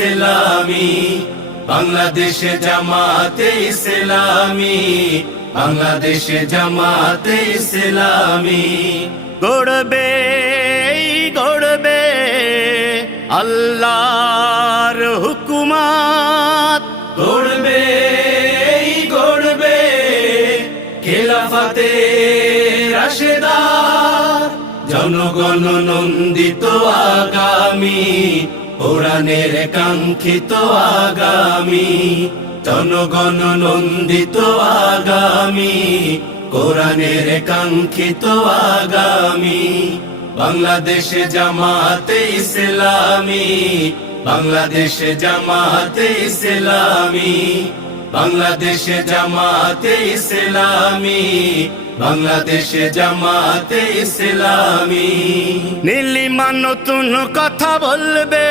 ইসলামী, বাংলাদেশে জামাতে ইসলামী, বাংলাদেশে জামাতে ইসলামী। গড়বে গড়বে আল্লাহর হুকুমত, গড়বে গড়বে খেলাফতে রাশেদা, জনগণ নন্দিত আগামী, কোরআনের কাঙ্ক্ষিত আগামী, জনগণ নন্দিত আগামী, কোরআনের কাঙ্ক্ষিত আগামী। বাংলাদেশে জামাতে ইসলামী, বাংলাদেশে জামাতে ইসলামী, বাংলাদেশে জামাতে ইসলামী, বাংলাদেশে জামাতে ইসলামী। নীলিমা নতুন কথা বলবে।